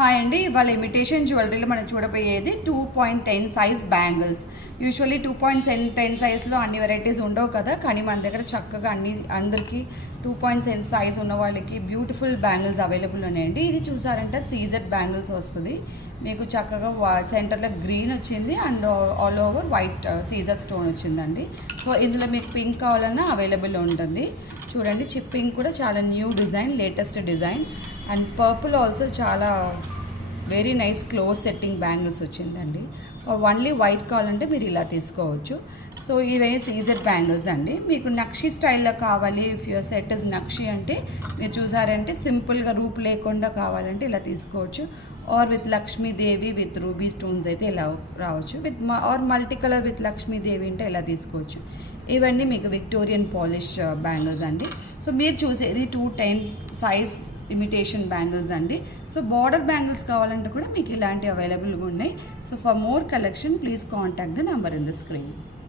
Hi అండి, ఇవాళ imitation జ్యువెలరీలో మనం చూడబోయేది 2.10 సైజ్ బ్యాంగిల్స్. యూజువల్లీ 2.10 సైజ్లో అన్ని వెరైటీస్ ఉండవు కదా, కానీ మన దగ్గర చక్కగా అందరికీ 2.10 సైజ్ ఉన్న వాళ్ళకి బ్యూటిఫుల్ బ్యాంగిల్స్ అవైలబుల్ ఉన్నాయండి. ఇది చూసారంటే సీజెడ్ బ్యాంగిల్స్ వస్తుంది. మీకు చక్కగా సెంటర్లో గ్రీన్ వచ్చింది అండ్ ఆల్ ఓవర్ వైట్ సీజర్ స్టోన్ వచ్చిందండి. సో ఇందులో మీకు పింక్ కావాలన్నా అవైలబుల్ ఉంటుంది. చూడండి, చిప్పింగ్ కూడా చాలా new design, latest design. And purple also చాలా very nice close setting bangles వచ్చిందండి. ఓన్లీ వైట్ కావాలంటే మీరు ఇలా తీసుకోవచ్చు. సో ఇవే సీజెడ్ బ్యాంగిల్స్ అండి. మీకు నక్షి స్టైల్లో కావాలి, ఇఫ్ యువర్ సెట్ ఇస్ నక్షి అంటే మీరు చూసారంటే సింపుల్గా రూప్ లేకుండా కావాలంటే ఇలా తీసుకోవచ్చు. Or with Lakshmidevi with ruby stones అయితే ఇలా రావచ్చు. Or multi colour with Lakshmidevi అంటే ఇలా తీసుకోవచ్చు. ఇవన్నీ మీకు విక్టోరియన్ పాలిష్ బ్యాంగిల్స్ అండి. సో మీరు చూసేది 210 సైజ్ ఇమిటేషన్ బ్యాంగిల్స్ అండి. సో బార్డర్ బ్యాంగిల్స్ కావాలంటే కూడా మీకు ఇలాంటివి అవైలబుల్గా ఉన్నాయి. So for more collection please contact the number in the screen.